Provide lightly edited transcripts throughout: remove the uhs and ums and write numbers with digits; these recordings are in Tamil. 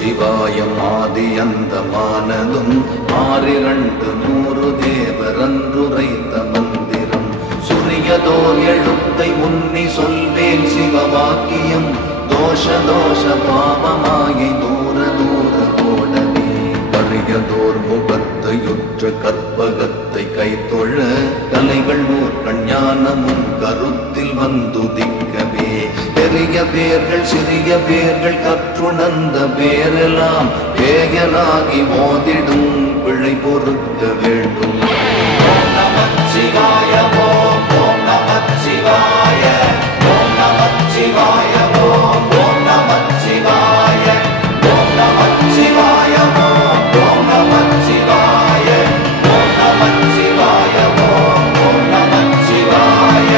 நமச்சிவாயம் ஆதியந்தமானதும் ஆறிரண்டு நூறு தேவரன்றுரைத்த மந்திரம் சுரியதோர் எழுத்தை உன்னி சொல்வேன் சிவவாக்கியம் தோஷ தோஷ பாவமாயை தூர தூர ஓடவே பரியதோர் முகத்தையுற்ற கற்பகத்தை கைத்தொழ கலைகள் நூற்கண் ஞானமும் கருத்தில் வந்துதிக்கவே பெரிய பேர்கள் சிறிய பேர்கள் கற்றுணர்ந்த பேரெல்லாம் பேயனாகி மோதிடும் பிழை பொறுக்க வேண்டும். ஓம் நமச்சிவாய ஓம் ஓம் நமச்சிவாய ஓம் நமச்சிவாய ஓம் ஓம் நமச்சிவாய ஓம் நமச்சிவாய ஓம் ஓம் நமச்சிவாய ஓம் நமச்சிவாய ஓம் ஓம் நமச்சிவாய.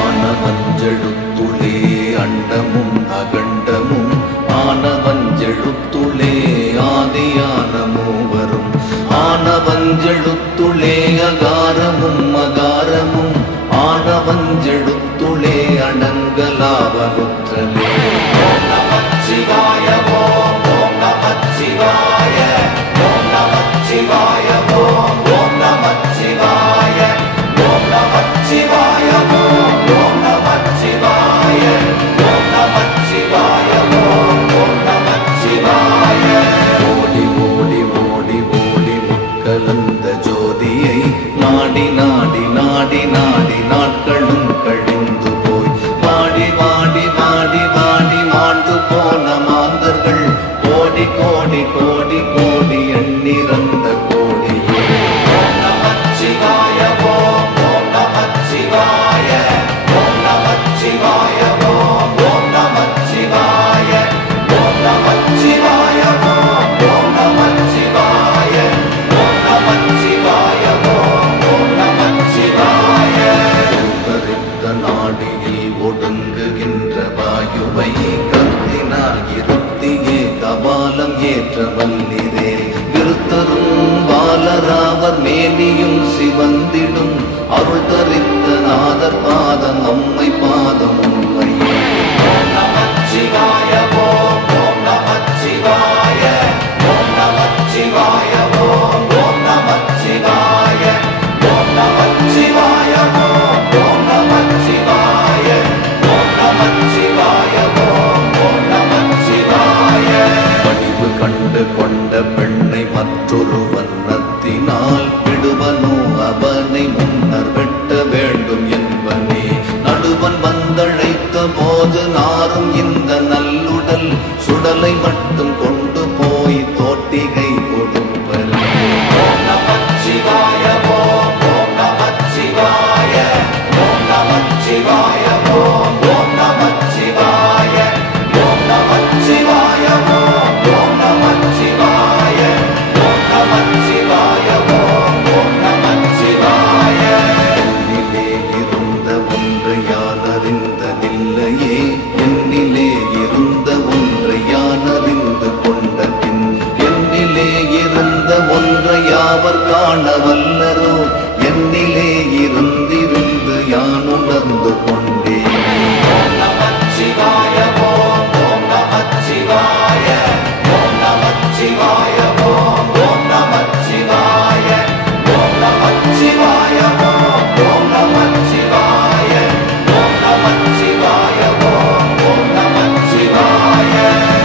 ஆனவஞ்செழுத்துளே அண்டமும் அகண்டமும் ஆனவஞ்செழுத்துளே ஆதியான மூவரும் ஆனவஞ்செழுத்துளே அகாரமும் அகாரமும் ஆனவஞ்செழுத்துளே அடங்கலாவனுற்றலே. ஓம் நமச்சிவாய ஓம் ஓம் நமச்சிவாய ஓம் நமச்சிவாய ஓம் ஓம் நமச்சிவாய ஓம் நமச்சிவாய ஓம் ஓம் நமச்சிவாய ஓம் நமச்சிவாய ஓம் ஓம் நமச்சிவாய. ஓடி ஓடி ஓடி ஓடி முக்கலந்த ஜோதியை நாடி நாடி நாடி நாடி நாட்களும் கழிந்து போய் வாடி வாடி வாடி வாடி மாண்டு போன மாந்தர்கள் கோடி கோடி கோடி கோடி எண்ணிறந்த கோடியே. ஓம் நமச்சிவாய ஓம் ஓம் நமச்சிவாய ஓம் நமச்சிவாய ஓம் ஓம் நமச்சிவாய ஓம் நமச்சிவாய ஓம் ஓம் நமச்சிவாய ஓம் நமச்சிவாய ஓம் ஓம் நமச்சிவாய. உத்தரித்த நாடியில் ஒடுங்குகின்ற வாயுவை கருத்தினால் இருத்தியே கபாலம் ஏற்ற வல்லிரே விருத்தரும் பாலராவர் மேனியும் சிவந்திடும் அருள் தரித்த நாதர் பாதம் அம்மை பாதம் உண்மையே. ஓம் நமச்சிவாய ஓம் ஓம் நமச்சிவாய ஓம் நமச்சிவாய ஓம் ஓம் நமச்சிவாய ஓம் நமச்சிவாய ஓம் ஓம் நமச்சிவாய ஓம் நமச்சிவாய ஓம் ஓம் நமச்சிவாய. வடிவு கண்டு கொண்ட பெண்ணை மற்றொரு வண்ணத்தினால் விடுவனோ அவனை முன்னர் வெட்ட வேண்டும் என்பனே நடுவன் வந்தழைத்த போது நாரும் இந்த நல்லுடல் சுடலை மட்டும் கொண்டு போய் தோட்டிகை கொடுப்பர். ஓம் நமச்சிவாய ஓம் ஓம் நமச்சிவாய ஓம் நமச்சிவாய ஓம் ஓம் நமச்சிவாய ஓம் நமச்சிவாய ஓம் ஓம் நமச்சிவாய ஓம் நமச்சிவாய ஓம் ஓம் நமச்சிவாய. என்னிலே இருந்த ஒன்று யான் அறிந்ததில்லையே என்னிலே இருந்த ஒன்று யான் அறிந்து கொண்ட பின் என்னிலே இருந்த ஒன்றை யாவர் காண வல்லரோ என்னிலே இருந்திருந்து யான் உணர்ந்து கொண்டேன். ஓம் நமச்சிவாய ஓம் ஓம் நமச்சிவாய ஓம் நமச்சிவாய ஓம் ஓம் நமச்சிவாய ஓம் நமச்சிவாய ஓம் ஓம் நமச்சிவாய ஓம் நமச்சிவாய ஓம் ஓம் நமச்சிவாய.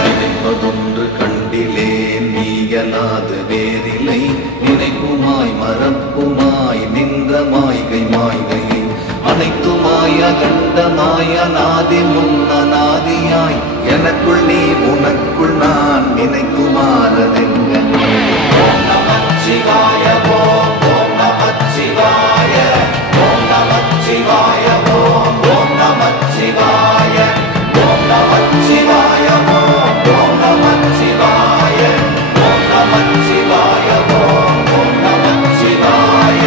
நினைப்பதொன்று கண்டிலேன் நீயலாது வேறில்லை நினைப்புமாய் மறப்புமாய் நின்ற மாய்கை மாய்கையை அனைத்துமாய் அகண்டமாய் அநாதி முன்னநாதியாய் எனக்குள் நீ உனக்குள் நான் நினைக்குமாறதெங்கனே. ஓம் நமச்சிவாய ஓம் ஓம் நமச்சிவாய ஓம் நமச்சிவாய ஓம் ஓம் நமச்சிவாய ஓம் நமச்சிவாய ஓம் ஓம் நமச்சிவாய ஓம் நமச்சிவாய ஓம் ஓம் நமச்சிவாய.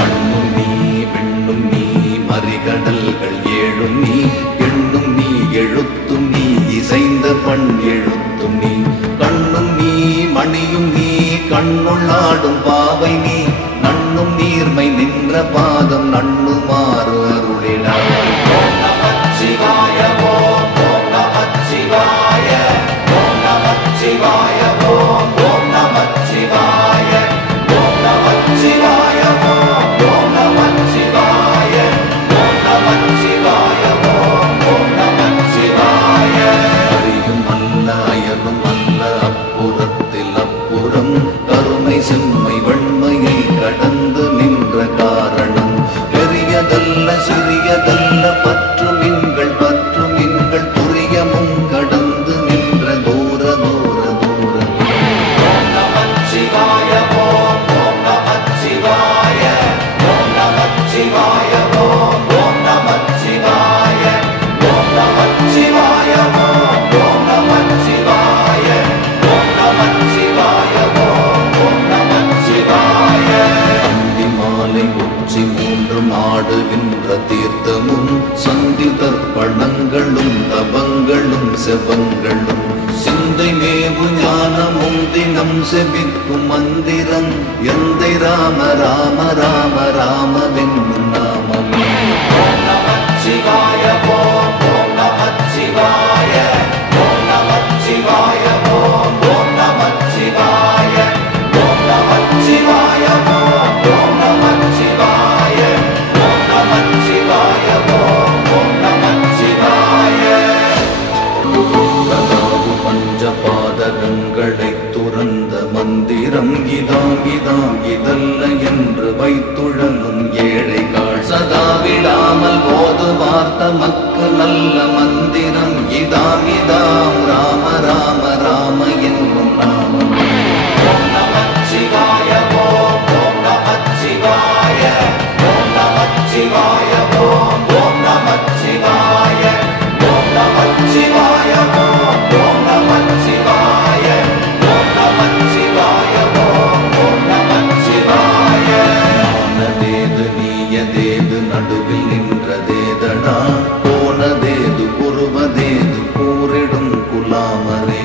மண்ணும் நீ பெண்ணும் நீ மறிகடல்கள் ஏழும் நீ எண்ணும் நீ எழுத்தும் நீ இசைந்த பண் எழுத்தும் நீ கண்ணும் நீ மணியும் நீ கண்ணுள்ளாடும் பாவை நீ நண்ணும் நீர்மை நின்ற பாதம் நண்ணுமாறு அருளினாய். ஓம் நமச்சிவாய ஓம் ஓம் நமச்சிவாய ஓம் நமச்சிவாய கருமை செம்மை வெண்மையை கடந்து நின்ற காரணம் பெரியதல்ல சிறியதல்ல பற்று மீன்கள் துரியமும் கடந்து நின்ற தூர தூர தூர. ஓம் நமச்சிவாய ஓம் ஓம் நமச்சிவாய ஓம் நமச்சிவாய ஓம் ஓம் நமச்சிவாய ஓம் நமச்சிவாய ஓம் ஓம் நமச்சிவாய ஓம் நமச்சிவாய ஓம் ஓம் நமச்சிவாய. அந்தி மாலை உச்சி மூன்றும் ஆடுகின்ற தீர்த்தமும் சந்தி தர்ப்பணங்களும் தபங்களும் செபங்களும் சிந்தை மேவு ஞானமும் தினம் செபிக்கும் மந்திரம் எந்தை ராம ராம ராம ராமவென்னும் நாமமே. ஓம் நமச்சிவாய ஓம் ஓம் நமச்சிவாய ஓம் நமச்சிவாய ஓம் ஓம் நமச்சிவாய ஓம் நமச்சிவாய ஓம் ஓம் நமச்சிவாய ஓம் நமச்சிவாய ஓம் ஓம் நமச்சிவாய. கதாவு பஞ்சபாதகங்களை துறந்த மந்திரம் இதல்ல என்று வைத்துழலும் ஏழைகள் சதா விடாமல் ஓதுவார் தமக்கு நல்ல மந்திரம் இதாம் ராம ராம ராம என்னும் நாமமே. ஓம் நமச்சிவாய ஓம் ஓம் நமச்சிவாய ஓம் நமச்சிவாய ஓம் ஓம் நமச்சிவாய ஓம் நமச்சிவாய ஓம் ஓம் நமச்சிவாய ஓம் நமச்சிவாய ஓம் ஓம் நமச்சிவாய. ஆனதேது நீயதேது நடுவில் நின்றதேதடா போனதேது புருவதேது கூறிடும் குலாமரே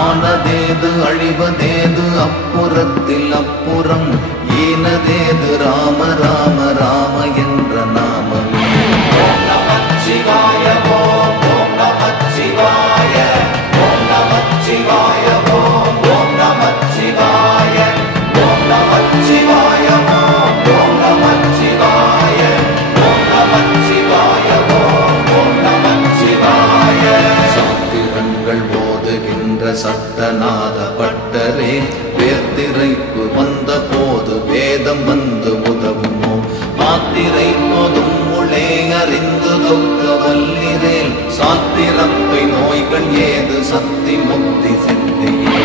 ஆனதேது அழிவதேது அப்புறத்தில் அப்புறம் ஈனதேது ராம ராம ராம என்ற நாமமே. ஓம் நமச்சிவாய ஓம் ஓம் நமச்சிவாய ஓம் நமச்சிவாய ஓம் ஓம் நமச்சிவாய ஓம் நமச்சிவாய ஓம் ஓம் நமச்சிவாய ஓம் நமச்சிவாய ஓம் ஓம் நமச்சிவாய. சாத்திரங்கள் ஓதுகின்ற சத்தநாத பட்டரே வேர்த்திரைப்பு வந்த போது வேதம் வந்து உதவுமோ மாத்திரை போதும் முளே அறிந்து தொக்க வல்லிரேல் சாத்திரப்பை நோய்கள் ஏது சக்தி முக்தி சித்தியே.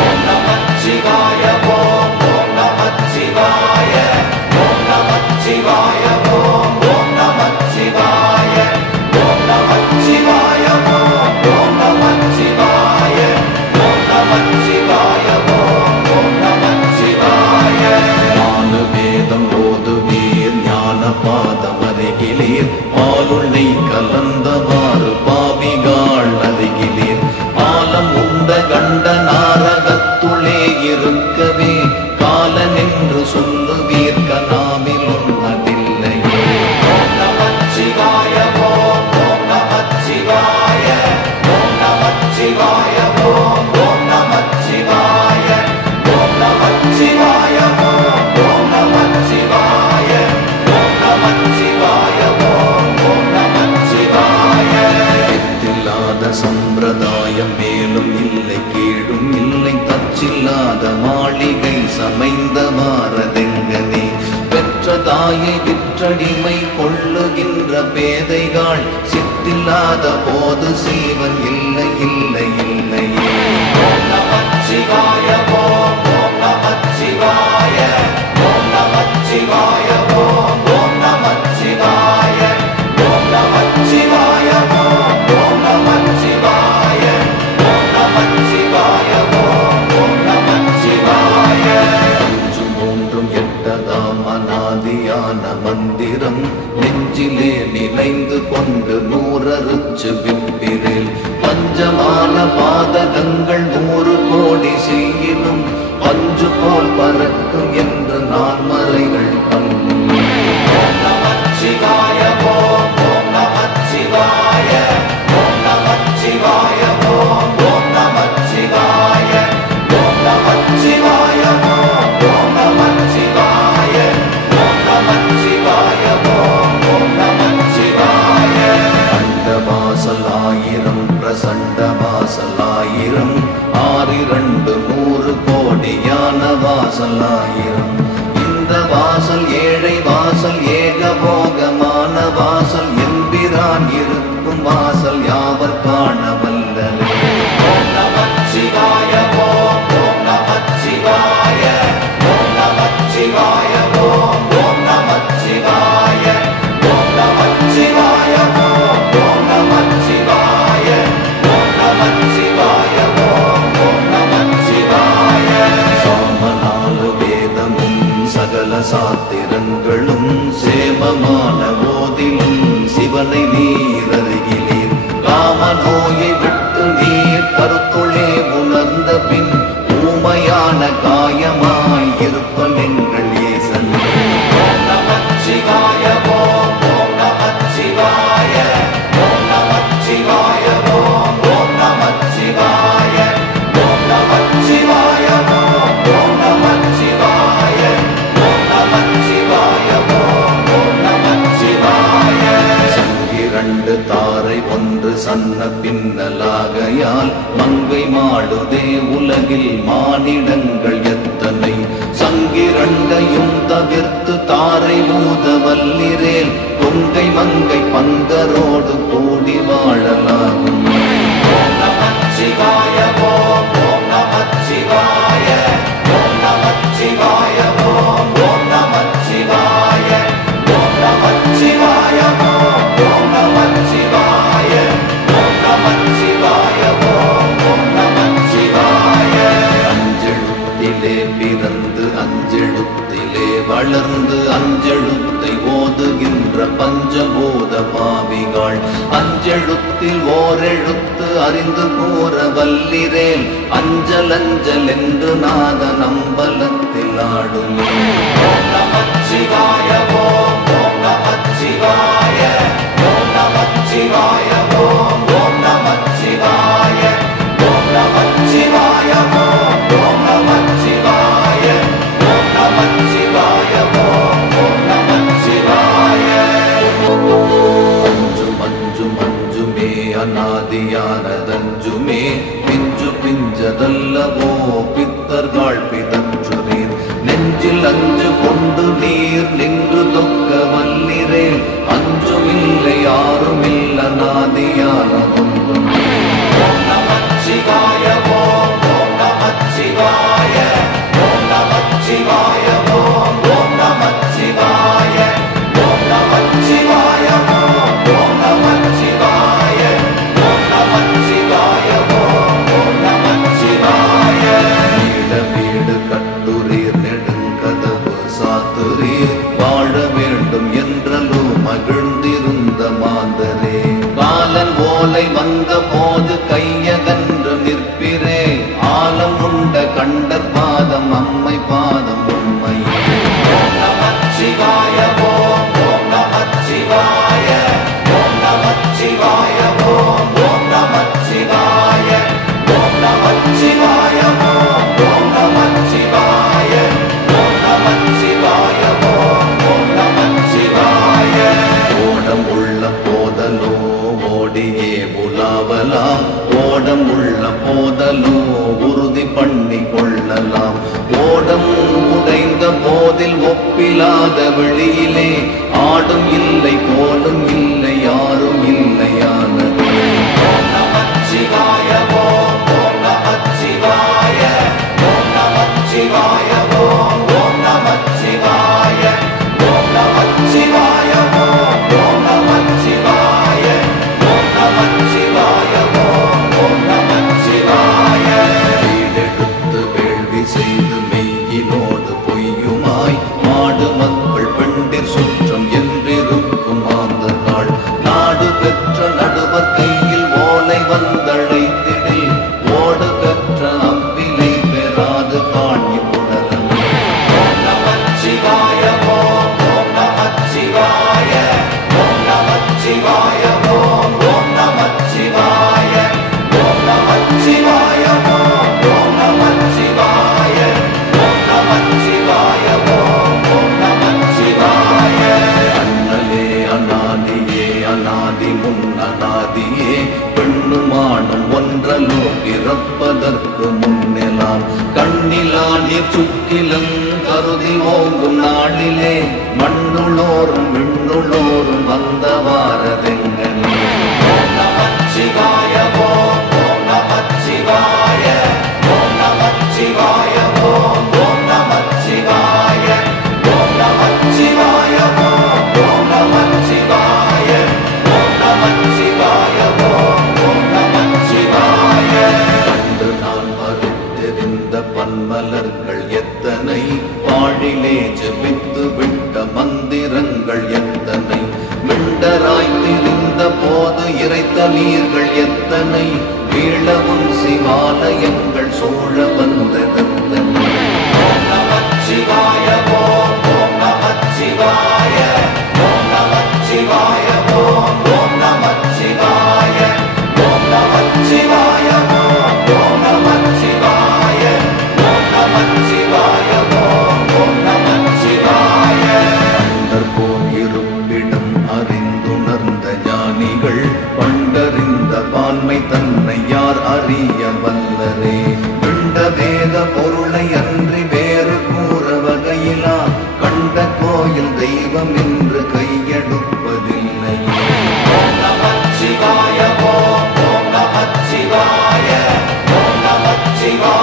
ஓம் நமச்சிவாய ஓம் ஓம் நமச்சிவாய ஓம் நமச்சிவாய ஓம் ஓம் நமச்சிவாய ஓம் நமச்சிவாய ஓம் ஓம் நமச்சிவாய ஓம் நமச்சிவாய ஓம் ஓம் நமச்சிவாய. நாலு வேதம் ஓதுவீர் ஞான பாதம் அருகிலீர் பாலுள்ளை கலந்தவாறு பாவிகாள் அருகிலீர் ஆலம் உண்ட கண்ட நாரகத்துளே இருக்கவே காலன் என்று சொல்லுவீர் கனாவில் உன்னதில்லையே. ஓம் நமச்சிவாய ஓம் ஓம் நமச்சிவாய ஓம் நமச்சிவாய ஓம் ஓம் நமச்சிவாய ஓம் நமச்சிவாய ஓம் ஓம் நமச்சிவாய ஓம் நமச்சிவாய ஓம் ஓம் நமச்சிவாய. இல்லாத சம்பிரதாயம் மேலும் இல்லை கீழும் இல்லை தச்சில்லாத மாளிகை சமைந்த மாறதெங்கனே பெற்ற தாயை விற்றடிமை கொள்ளுகின்ற பேதைகள் சித்தில்லாத போது சீவன் இல்லை இல்லை இல்லையே. ஓம் நமச்சிவாய ஓம் ஓம் நமச்சிவாய ஓம் நமச்சிவாய ஓம் ஓம் நமச்சிவாய ஓம் நமச்சிவாய ஓம் ஓம் நமச்சிவாய ஓம் நமச்சிவாய ஓம் ஓம் நமச்சிவாய. அஞ்சு மூன்றும் எட்டதாம் அநாதியான மந்திரம் நெஞ்சிலே நினைந்து கொண்டு நூறறுச்சு விப்பிரில் பஞ்சமான பாதகங்கள் 100 கோடி செய்யினும் பஞ்சு போல் பறக்கும் என்று நான் மறைகள் பண்ணும். ஓம் நமச்சிவாய ஓம் ஓம் நமச்சிவாய ஓம் நமச்சிவாய ஓம் ஓம் நமச்சிவாய ஓம் நமச்சிவாய ஓம் ஓம் நமச்சிவாய ஓம் நமச்சிவாய ஓம் ஓம் நமச்சிவாய. அண்டவாசல் 1000 பிரசண்ட வாசல் 1000 6 2 100 கோடியான வாசல் ஆயிரம். இந்த வாசல் ஏழை வாசல் ஏகபோகமான வாசல் எம்பிரான் இருக்கும் வாசல் யாவர் காண வல்லரே. ஓம் நமச்சிவாய ஓம் ஓம் நமச்சிவாய ஓம் நமச்சிவாய ஓம் ஓம் நமச்சிவாய ஓம் நமச்சிவாய ஓம் ஓம் நமச்சிவாய ஓம் நமச்சிவாய ஓம் ஓம் நமச்சிவாய. சாமநாலு வேதமும் சகல சாத்திரங்களும் சேமமான போதிலும் சிவனை நீர் அருகிலீர். காமநோயை விட்டு நீர் கருத்துளே உணர்ந்த பின் ஊமையான காயமாய் இருப்பன் எங்கள் ஈசன். ஓம் நமச்சிவாய ஓம் ஓம் நமச்சிவாய ஓம் நமச்சிவாய ஓம் ஓம் நமச்சிவாய ஓம் நமச்சிவாய ஓம் ஓம் நமச்சிவாய ஓம் நமச்சிவாய ஓம் ஓம் நமச்சிவாய. சங்கிரண்டு தாரை ஒன்று சன்ன பின்னலாகையால் மங்கை மாடுதே உலகில் மானிடங்கள் எத்தனை. சங்கிரண்டையும் தவிர்த்து தாரை ஊத வல்லிரேல் கொங்கை மங்கை பங்கரோடு கூடி வாழலாகும். ஓம் நமச்சிவாய ஓம் ஓம் நமச்சிவாய ஓம் நமச்சிவாய ஓம் ஓம் நமச்சிவாய ஓம் நமச்சிவாய ஓம் ஓம் நமச்சிவாய ஓம் நமச்சிவாய ஓம் ஓம் நமச்சிவாய. அஞ்செழுத்திலே பிறந்து அஞ்செழுத்திலே வளர்ந்து அஞ்செழுத்தை ஓதுகின்ற பஞ்சபூத பாவிகள் அஞ்செழுத்தில் ஓரெழுத்து அறிந்து கூற வல்லிரேல். அஞ்சல் அஞ்சல் என்று நாத நம்பலத்தில் ஆடுமே. ஓம் நமச்சிவாய ஓம் ஓம் நமச்சிவாய ஓம் நமச்சிவாய ஓம் ஓம் நமச்சிவாய ஓம் நமச்சிவாய ஓம் ஓம் நமச்சிவாய ஓம் நமச்சிவாய ஓம் ஓம் நமச்சிவாய. அஞ்சு மஞ்சு மஞ்சுமே அநாதியானதஞ்சுமே பிஞ்சு பிஞ்சதல்லவோ பித்தர்கள் பிதற்றுரீர். நெஞ்சில் அஞ்சு கொண்டு நீர் நின்று தொக்க வல்லிரேல். அஞ்சுமில்லை யாருமில்ல நாதியான ஒன்றும். ஓம் நமச்சிவாய ஓம் ஓம் நமச்சிவாய ஓம் நமச்சிவாய ஓம் ஓம் நமச்சிவாய ஓம் நமச்சிவாய ஓம் ஓம் நமச்சிவாய ஓம் நமச்சிவாய ஓம் ஓம் நமச்சிவாய. வீட வீடு கட்டுரீர் நெடுங்கதவு சாத்துரீர். வாழ வேண்டும் என்றலோ மகிழ்ந்திருந்த மாந்தரே. காலன் ஓலை வந்த போது கையகன்று நிற்பிரே. ஆலம் உண்ட கண்டர் பாதம் அம்மை பாதம் உண்மை. ஓம் நமச்சிவாய ஓம் ஓம் நமச்சிவாய ஓம் நமச்சிவாய ஓம் ஓம் நமச்சிவாய ஓம் நமச்சிவாய ஓம் ஓம் நமச்சிவாய ஓம் நமச்சிவாய ஓம் ஓம் நமச்சிவாய. ஓடம் உள்ள போதலோ ஓடியே உலாவலாம். ஓடம் உள்ள போதலோ உறுதி பண்ணி கொள்ளலாம். ஓடம் உடைந்த போதில் ஒப்பிலாத வெளியிலே ஆடும் இல்லை போலும் இல்லை யாரும் இல்லையானது. ஓம் நமச்சிவாய ஓம் ஓம் நமச்சிவாய ஓம் நமச்சிவாய ஓம் ஓம் நமச்சிவாய ஓம் நமச்சிவாய ஓம் ஓம் நமச்சிவாய ஓம் நமச்சிவாய ஓம் ஓம் நமச்சிவாய. வீடெடுத்து வேள்வி செய்து மெய்யினோடு பொய்யுமாய் மாடு மக்கள் பெண்டிர் சுற்றம் என்றிருக்கும் மாந்தர்கள். நாடு பெற்ற நடுவர் கையில் ஓலை வந்தழைத்திடில் ஓடு பெற்ற அம்பிலை பெறாது காணி புணரன். ஓம் நமச்சிவாய ஓம் ஓம் நமச்சிவாய ஓம் நமச்சிவாய ஓம் ஓம் நமச்சிவாய ஓம் நமச்சிவாய ஓம் ஓம் நமச்சிவாய ஓம் நமச்சிவாய நீர் சுக்கிலும் கருதி ஓங்கும் நாளிலே மண்ணுளோரும் விண்ணுளோரும் வந்தவாரதெங்கனே. ஓம் நமச்சிவாய ஓம் ஓம் நமச்சிவாய ஓம் நமச்சிவாய ஓம் ஓம் நமச்சிவாய ஓம் நமச்சிவாய ஓம் ஓம் நமச்சிவாய ஓம் நமச்சிவாய ஓம் ஓம் நமச்சிவாய. கண்டு நான் மறுத்தெறிந்த பன்மலர்கள் எத்தனை, பாழிலே ஜெபித்து விட்ட மந்திரங்கள் எத்தனை, மிண்டராய் திரிந்த போது இறைத்த நீர்கள் எத்தனை, வீழவும் சிவாலயங்கள் சூழ வந்ததெத்தனை. ஓம் நமச்சிவாய ஓம் ஓம் நமச்சிவாய ஓம் நமச்சிவாய ஓம் ஓம் நமச்சிவாய ஓம் நமச்சிவாய ஓம் ஓம் நமச்சிவாய ஓம் நமச்சிவாய ஓம் ஓம் நமச்சிவாய. அண்டர்போல் இருப்பிடம் அறிந்துணர்ந்த ஞானிகள் பண்டறிந்த பான்மை தன்னை யார் அறிய வல்லரே. பிண்ட வேத பொருளை அன்றி வேறு கூற வகையிலா, கண்ட கோயில் தெய்வம் என்று கையெடுப்பதில்லை. ஓம் நமச்சிவாய ஓம் ஓம் நமச்சிவாய ஓம் நமச்சிவாய